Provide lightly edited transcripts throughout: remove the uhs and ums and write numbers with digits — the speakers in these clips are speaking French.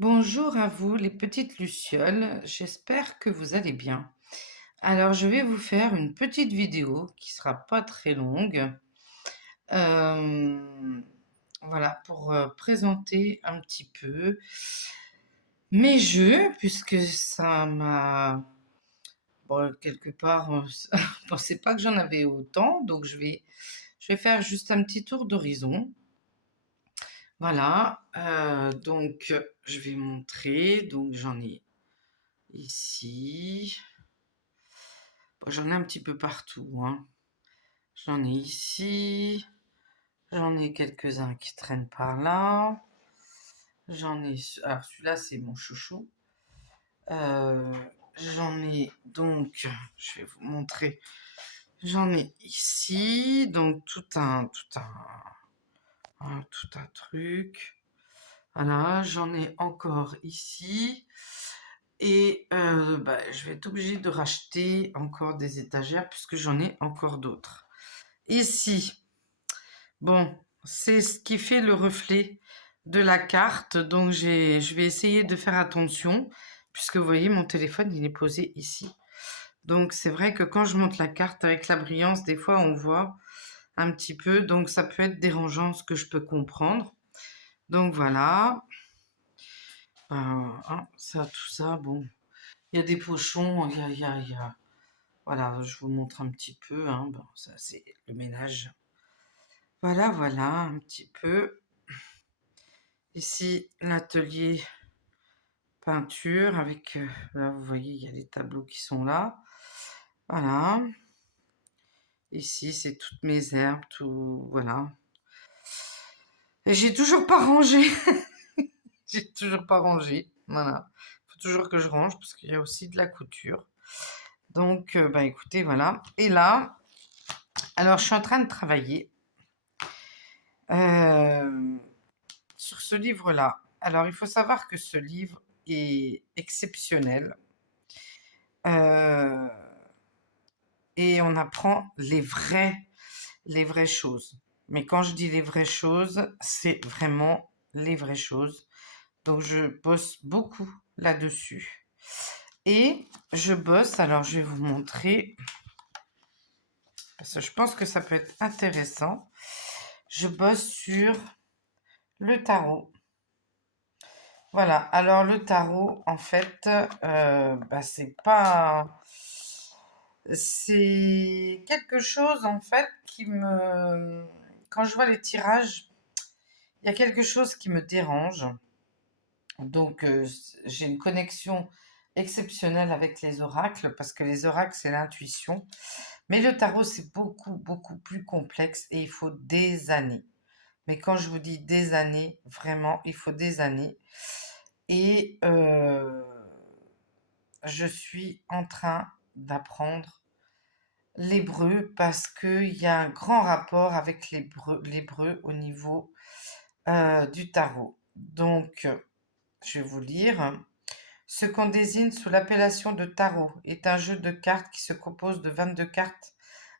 Bonjour à vous les petites lucioles, j'espère que vous allez bien. Alors je vais vous faire une petite vidéo qui sera pas très longue, hem, voilà pour, présenter un petit peu mes jeux puisque ça m'a bon quelque part, je pensais pas que j'en avais autant donc je vais faire juste un petit tour d'horizon. Voilà, donc je vais montrer, donc j'en ai ici. Bon, j'en ai un petit peu partout, hein. J'en ai ici, j'en ai quelques-uns qui traînent par là. J'en ai alors celui-là, c'est mon chouchou. Heu, J'en ai donc je vais vous montrer. J'en ai ici, donc tout un truc. Voilà, j'en ai encore ici et bah, je vais être obligée de racheter encore des étagères puisque j'en ai encore d'autres. Ici, bon, c'est ce qui fait le reflet de la carte, donc je vais essayer de faire attention puisque vous voyez mon téléphone, il est posé ici. Donc c'est vrai que quand je monte la carte avec la brillance, des fois on voit un petit peu, donc ça peut être dérangeant, ce que je peux comprendre. Donc voilà. Ça, tout ça, bon, il y a des pochons, voilà, je vous montre un petit peu, hein, bon, ça c'est le ménage. Voilà, voilà, un petit peu. Ici, l'atelier peinture avec, là, vous voyez, il y a les tableaux qui sont là. Voilà. Ici, c'est toutes mes herbes, tout, voilà. Et j'ai toujours pas rangé. J'ai toujours pas rangé. Voilà. Faut toujours que je range parce qu'il y a aussi de la couture. Donc, bah écoutez, voilà. Et là, alors je suis en train de travailler euh, sur ce livre-là. Alors, il faut savoir que ce livre est exceptionnel. Euh, et on apprend les vraies choses. Mais quand je dis les vraies choses, c'est vraiment les vraies choses. Donc je bosse beaucoup là-dessus. Et je bosse, alors je vais vous montrer, parce que je pense que ça peut être intéressant. Je bosse sur le tarot. Voilà, alors le tarot, en fait, bah, c'est pas... C'est quelque chose, en fait, qui me... Quand je vois les tirages, il y a quelque chose qui me dérange. Donc, j'ai une connexion exceptionnelle avec les oracles, parce que les oracles, c'est l'intuition. Mais le tarot, c'est beaucoup, beaucoup plus complexe et il faut des années. Mais quand je vous dis des années, vraiment, il faut des années. Et je suis en train d'apprendre l'hébreu parce qu'il y a un grand rapport avec l'hébreu au niveau du tarot. Donc, je vais vous lire. Ce qu'on désigne sous l'appellation de tarot est un jeu de cartes qui se compose de 22 cartes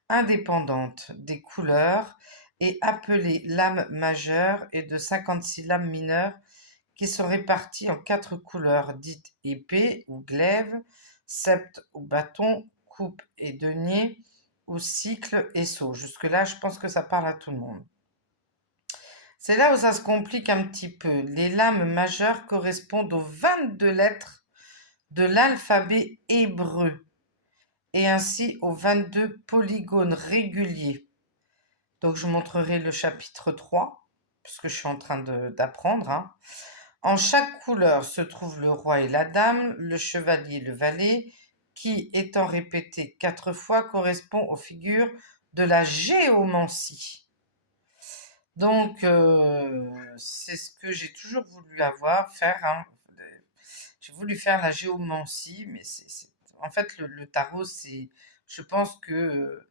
indépendantes des couleurs et appelées lames majeures et de 56 lames mineures qui sont réparties en 4 couleurs dites épée ou glaive, sept ou bâton, coupe et denier ou cycle et sceau. Jusque-là, je pense que ça parle à tout le monde. C'est là où ça se complique un petit peu. Les lames majeures correspondent aux 22 lettres de l'alphabet hébreu et ainsi aux 22 polygones réguliers. Donc je montrerai le chapitre 3, puisque je suis en train d'apprendre. Hein. En chaque couleur se trouve le roi et la dame, le chevalier et le valet, qui, étant répétés 4 fois, correspond aux figures de la géomancie. Donc, c'est ce que j'ai toujours voulu faire. Hein. J'ai voulu faire la géomancie, mais en fait, le tarot, je pense que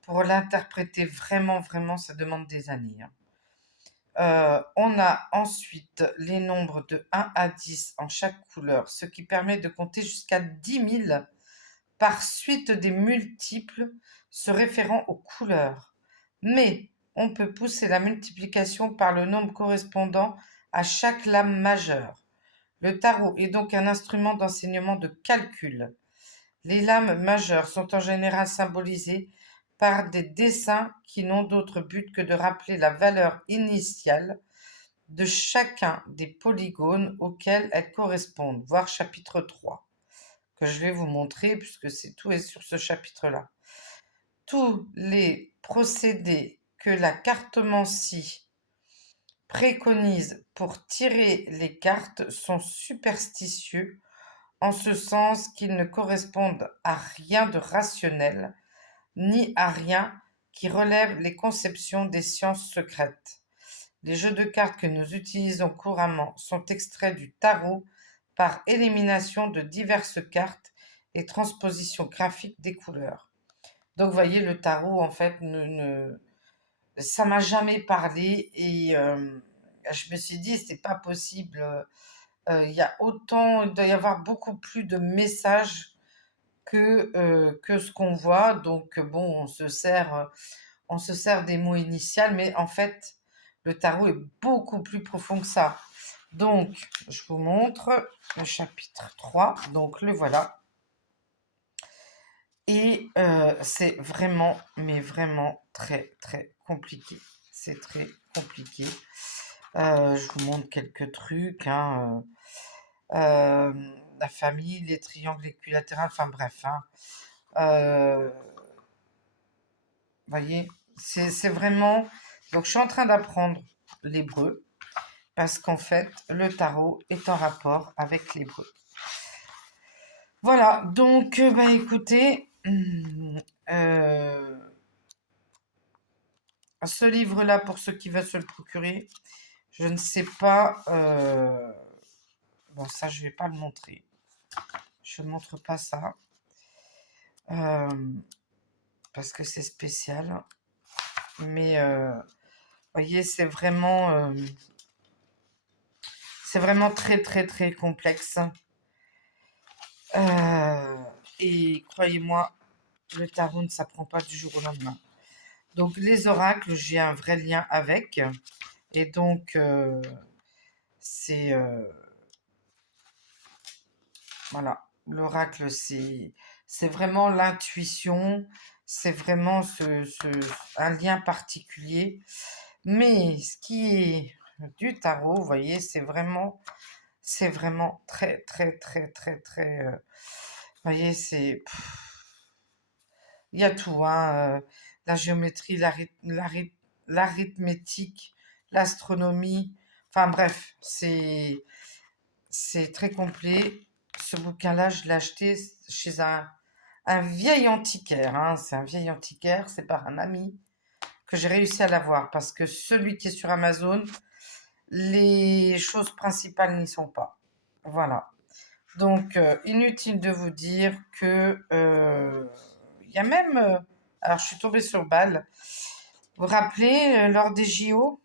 pour l'interpréter vraiment, vraiment, ça demande des années. Hein. On a ensuite les nombres de 1 à 10 en chaque couleur, ce qui permet de compter jusqu'à 10 000 par suite des multiples se référant aux couleurs. Mais on peut pousser la multiplication par le nombre correspondant à chaque lame majeure. Le tarot est donc un instrument d'enseignement de calcul. Les lames majeures sont en général symbolisées par des dessins qui n'ont d'autre but que de rappeler la valeur initiale de chacun des polygones auxquels elles correspondent, voir chapitre 3, que je vais vous montrer puisque tout est sur ce chapitre-là. Tous les procédés que la cartomancie préconise pour tirer les cartes sont superstitieux, en ce sens qu'ils ne correspondent à rien de rationnel, ni à rien qui relève les conceptions des sciences secrètes. Les jeux de cartes que nous utilisons couramment sont extraits du tarot par élimination de diverses cartes et transposition graphique des couleurs. Donc, vous voyez, le tarot, en fait, ça m'a jamais parlé et je me suis dit, c'est pas possible. Il doit y avoir beaucoup plus de messages que ce qu'on voit. Donc, bon, on se sert des mots initiales, mais en fait, le tarot est beaucoup plus profond que ça. Donc, je vous montre le chapitre 3. Donc, le voilà. Et c'est vraiment, mais vraiment très, très compliqué. C'est très compliqué. Je vous montre quelques trucs. La famille, les triangles équilatéraux, enfin bref. Vous voyez, c'est vraiment... Donc, je suis en train d'apprendre l'hébreu parce qu'en fait, le tarot est en rapport avec l'hébreu. Voilà, donc, écoutez, ce livre-là, pour ceux qui veulent se le procurer, je ne sais pas... bon, ça, je ne vais pas le montrer. Je ne montre pas ça. Parce que c'est spécial. Mais, vous voyez, c'est vraiment très, très, très complexe. Et croyez-moi, le tarot ne s'apprend pas du jour au lendemain. Donc, les oracles, j'ai un vrai lien avec. Et donc, c'est... voilà, l'oracle, c'est vraiment l'intuition, c'est vraiment un lien particulier. Mais ce qui est du tarot, vous voyez, c'est vraiment très, très, très, très, très... vous voyez, il y a tout, hein, la géométrie, l'arithmétique, l'astronomie, enfin bref, c'est très complet. Ce bouquin-là, je l'ai acheté chez un vieil antiquaire, hein. C'est un vieil antiquaire, c'est par un ami que j'ai réussi à l'avoir parce que celui qui est sur Amazon, les choses principales n'y sont pas. Voilà. Donc, inutile de vous dire que il y a même... alors, je suis tombée sur balle. Vous vous rappelez, lors des JO,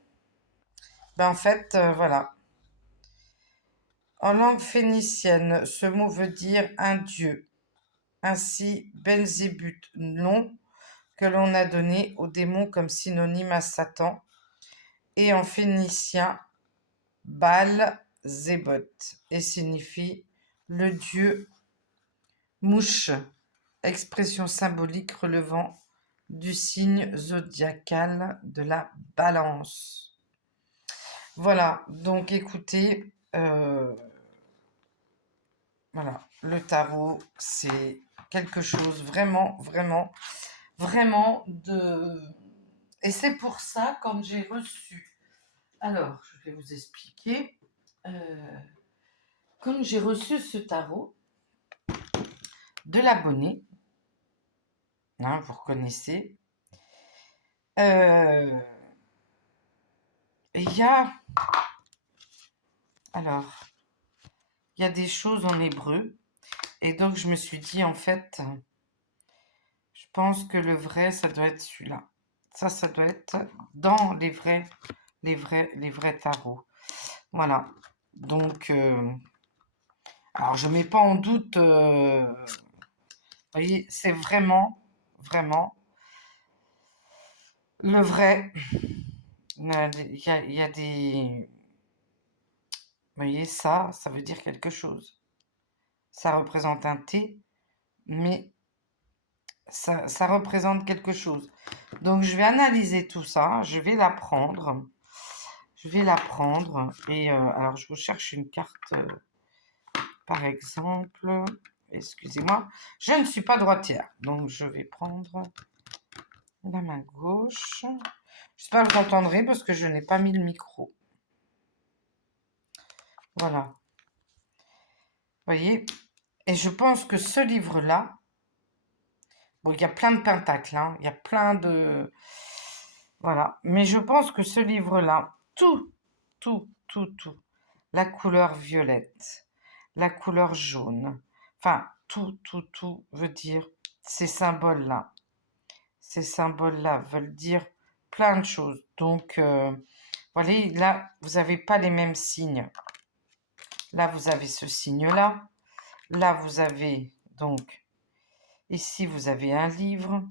en fait, voilà. En langue phénicienne, ce mot veut dire un dieu. Ainsi, Belzébuth, nom que l'on a donné au démon comme synonyme à Satan, et en phénicien, Baal-Zéboth, et signifie le dieu mouche, expression symbolique relevant du signe zodiacal de la balance. Voilà, donc écoutez, voilà, le tarot, c'est quelque chose vraiment, vraiment, vraiment de... Et c'est pour ça, quand j'ai reçu... Alors, je vais vous expliquer. Quand j'ai reçu ce tarot de l'abonné, hein, vous reconnaissez, il y a... Alors, il y a des choses en hébreu. Et donc, je me suis dit, en fait, je pense que le vrai, ça doit être celui-là. Ça doit être dans les vrais tarots. Voilà. Donc, alors je ne mets pas en doute, vous voyez, c'est vraiment, vraiment le vrai. Il y a des... voyez, ça veut dire quelque chose. Ça représente un T, mais ça représente quelque chose. Donc, je vais analyser tout ça. Je vais la prendre. Je vais la prendre. Et alors, je recherche une carte, par exemple. Excusez-moi. Je ne suis pas droitière. Donc, je vais prendre la main gauche. J'espère que vous entendrez parce que je n'ai pas mis le micro. Voilà. Vous voyez? Et je pense que ce livre-là, bon, il y a plein de pentacles, hein, il y a plein de... Voilà. Mais je pense que ce livre-là, tout, la couleur violette, la couleur jaune, enfin, tout veut dire ces symboles-là. Ces symboles-là veulent dire plein de choses. Donc, voilà, là, vous n'avez pas les mêmes signes. Là, vous avez ce signe-là. Là, vous avez donc, ici, vous avez un livre.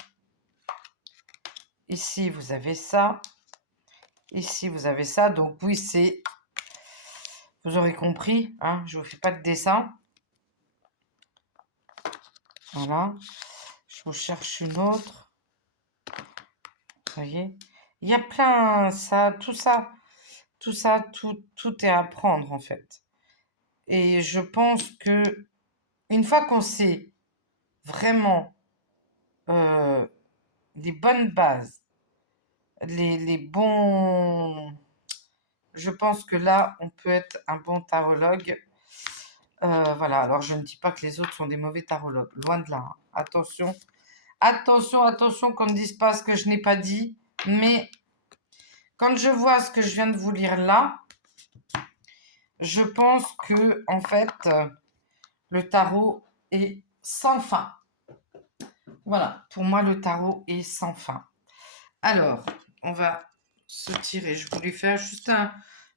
Ici, vous avez ça. Ici, vous avez ça. Donc, oui, c'est... Vous aurez compris, hein, je ne vous fais pas de dessin. Voilà. Je vous cherche une autre. Vous voyez? Il y a plein, tout est à prendre, en fait. Et je pense que une fois qu'on sait vraiment les bonnes bases, les bons... Je pense que là, on peut être un bon tarologue. Voilà, alors je ne dis pas que les autres sont des mauvais tarologues, loin de là. Hein. Attention, attention qu'on ne dise pas ce que je n'ai pas dit. Mais quand je vois ce que je viens de vous lire là, je pense que, en fait, le tarot est sans fin. Voilà, pour moi, le tarot est sans fin. Alors, on va se tirer. Je voulais faire juste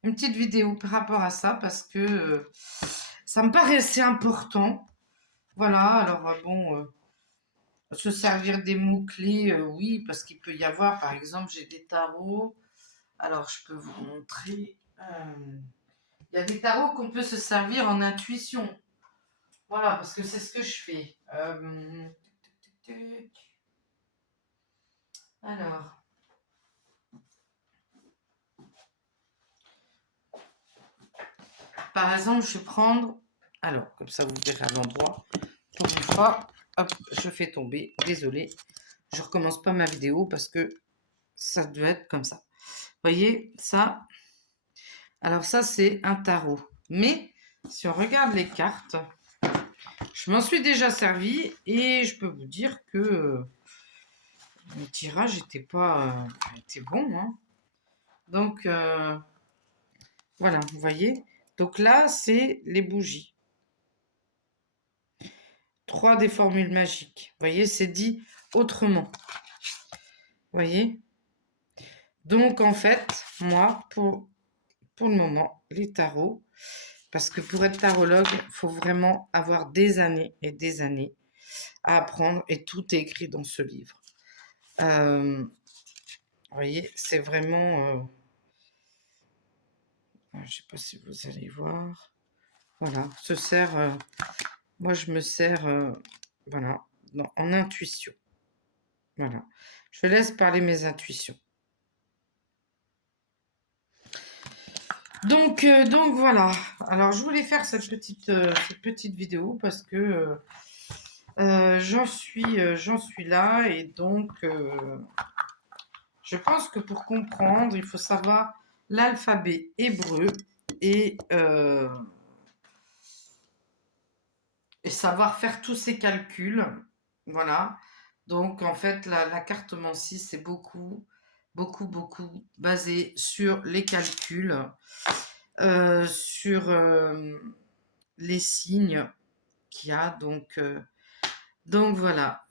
une petite vidéo par rapport à ça parce que ça me paraissait important. Voilà, alors bon, se servir des mots-clés, oui, parce qu'il peut y avoir, par exemple, j'ai des tarots. Alors, je peux vous montrer. Il y a des tarots qu'on peut se servir en intuition. Voilà, parce que c'est ce que je fais. Alors, par exemple, je vais prendre... Alors, comme ça, vous verrez à l'endroit. Pour une fois, hop, je fais tomber. Désolée, je recommence pas ma vidéo parce que ça doit être comme ça. Vous voyez, ça... Alors ça, c'est un tarot. Mais, si on regarde les cartes, je m'en suis déjà servi et je peux vous dire que le tirage était bon. Hein. Donc, voilà, vous voyez. Donc là, c'est les bougies. 3 des formules magiques. Vous voyez, c'est dit autrement. Vous voyez? Donc, en fait, moi, pour le moment, les tarots, parce que pour être tarologue, il faut vraiment avoir des années et des années à apprendre et tout est écrit dans ce livre. Vous voyez, c'est vraiment... je ne sais pas si vous allez voir. Voilà, se sert... moi, je me sers, voilà, en intuition. Voilà, je laisse parler mes intuitions. Donc voilà. Alors, je voulais faire cette petite vidéo parce que j'en suis là et donc je pense que pour comprendre, il faut savoir l'alphabet hébreu et savoir faire tous ces calculs. Voilà. Donc, en fait, la cartomancie, c'est beaucoup basé sur les calculs, sur les signes qu'il y a. Donc voilà.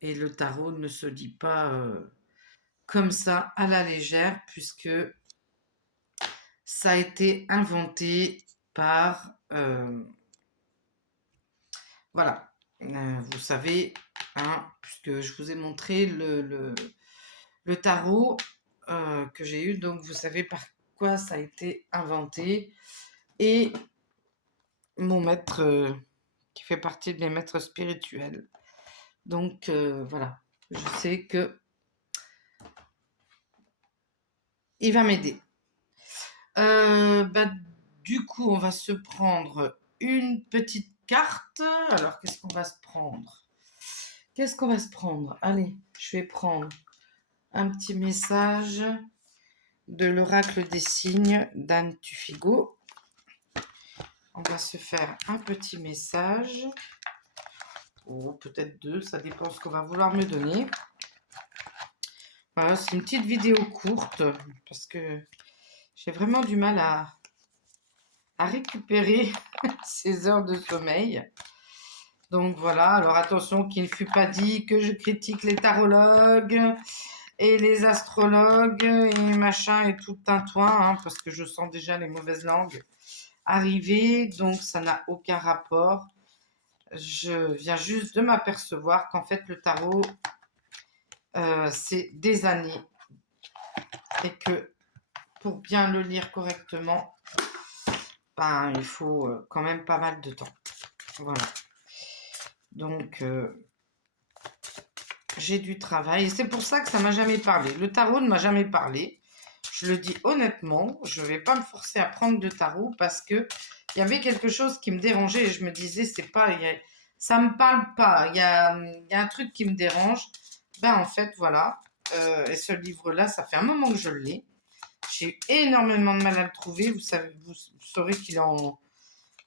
Et le tarot ne se lit pas comme ça à la légère, puisque ça a été inventé par... voilà. Vous savez, hein, puisque je vous ai montré le tarot que j'ai eu, donc vous savez par pourquoi ça a été inventé. Et mon maître, qui fait partie de mes maîtres spirituels. Donc voilà, je sais que il va m'aider. Bah, du coup, on va se prendre une petite carte. Alors, qu'est-ce qu'on va se prendre? Qu'est-ce qu'on va se prendre? Allez, je vais prendre un petit message de l'oracle des signes d'Anne Tufigo. On va se faire un petit message. Ou peut-être deux, ça dépend ce qu'on va vouloir me donner. Voilà, c'est une petite vidéo courte parce que j'ai vraiment du mal à récupérer ces heures de sommeil. Donc voilà, alors attention qu'il ne fût pas dit que je critique les tarologues et les astrologues et machin et tout le tintouin, hein, parce que je sens déjà les mauvaises langues arriver, donc ça n'a aucun rapport. Je viens juste de m'apercevoir qu'en fait le tarot, c'est des années et que pour bien le lire correctement, ben, il faut quand même pas mal de temps. Voilà. Donc, j'ai du travail. Et c'est pour ça que ça m'a jamais parlé. Le tarot ne m'a jamais parlé. Je le dis honnêtement, je ne vais pas me forcer à prendre de tarot parce que il y avait quelque chose qui me dérangeait et je me disais, c'est pas, ça me parle pas. Il y a un truc qui me dérange. Ben, en fait, voilà. Et ce livre-là, ça fait un moment que je l'ai. J'ai eu énormément de mal à le trouver. Vous saurez qu'il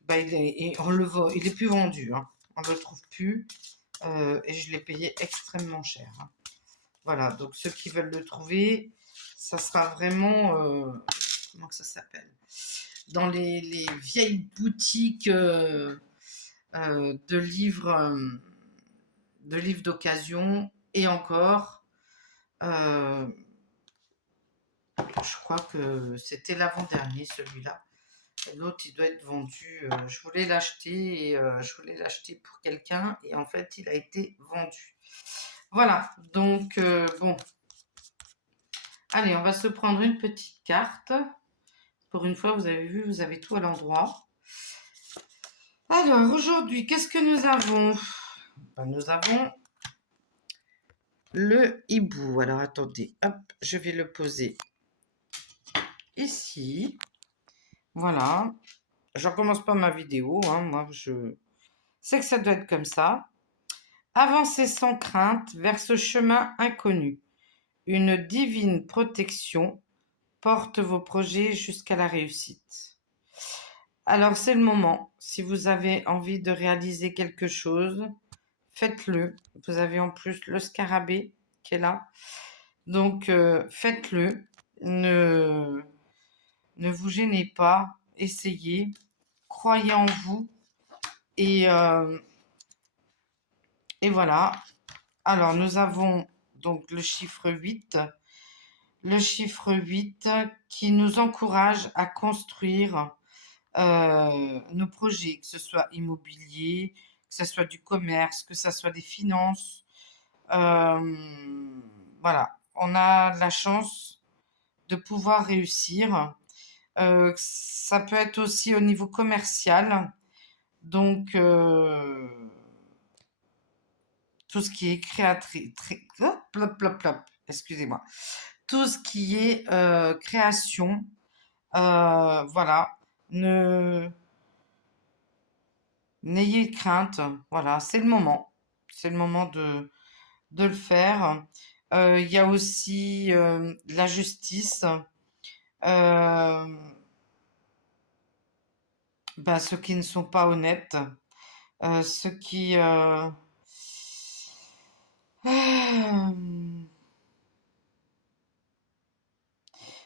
ben, il est plus vendu. Hein. On ne le trouve plus. Et je l'ai payé extrêmement cher. Hein. Voilà, donc ceux qui veulent le trouver, ça sera vraiment, comment que ça s'appelle? Dans les vieilles boutiques de livres d'occasion et encore. Je crois que c'était l'avant-dernier, celui-là. L'autre, il doit être vendu. Je voulais l'acheter et je voulais l'acheter pour quelqu'un et en fait, il a été vendu. Voilà, donc bon. Allez, on va se prendre une petite carte. Pour une fois, vous avez vu, vous avez tout à l'endroit. Alors, aujourd'hui, qu'est-ce que nous avons? Ben, nous avons le hibou. Alors, attendez, hop, je vais le poser ici. Voilà. Je recommence pas ma vidéo. Hein. Moi, je sais que ça doit être comme ça. Avancez sans crainte vers ce chemin inconnu. Une divine protection porte vos projets jusqu'à la réussite. Alors c'est le moment. Si vous avez envie de réaliser quelque chose, faites-le. Vous avez en plus le scarabée qui est là. Donc faites-le. Ne vous gênez pas. Essayez. Croyez en vous. Et voilà. Alors nous avons donc le chiffre 8. Le chiffre 8 qui nous encourage à construire nos projets, que ce soit immobilier, que ce soit du commerce, que ce soit des finances. Voilà, on a la chance de pouvoir réussir. Ça peut être aussi au niveau commercial. Donc, tout ce qui est créatrice, excusez-moi, tout ce qui est création, voilà, n'ayez crainte, voilà, c'est le moment de le faire. Il y a aussi la justice, ben, ceux qui ne sont pas honnêtes, ceux qui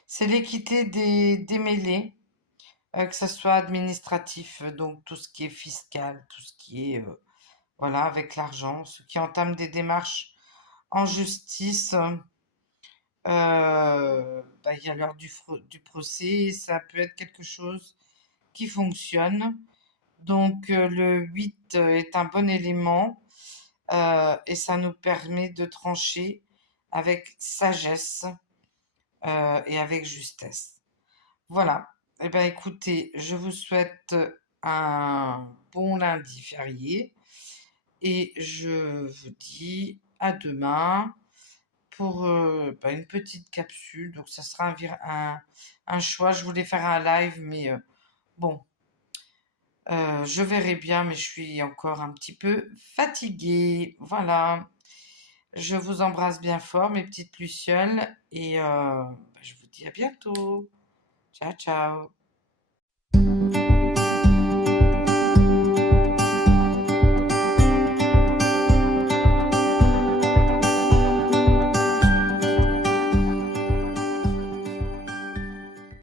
c'est l'équité des démêlés, que ce soit administratif, donc tout ce qui est fiscal, tout ce qui est voilà, avec l'argent, ceux qui entament des démarches en justice, bah, il y a l'heure du procès, ça peut être quelque chose qui fonctionne. Donc le 8 est un bon élément et ça nous permet de trancher avec sagesse et avec justesse. Voilà. Eh bien, écoutez, je vous souhaite un bon lundi férié et je vous dis à demain pour une petite capsule. Donc, ça sera un choix. Je voulais faire un live, mais bon, je verrai bien, mais je suis encore un petit peu fatiguée. Voilà. Je vous embrasse bien fort, mes petites lucioles, et je vous dis à bientôt. Ciao, ciao.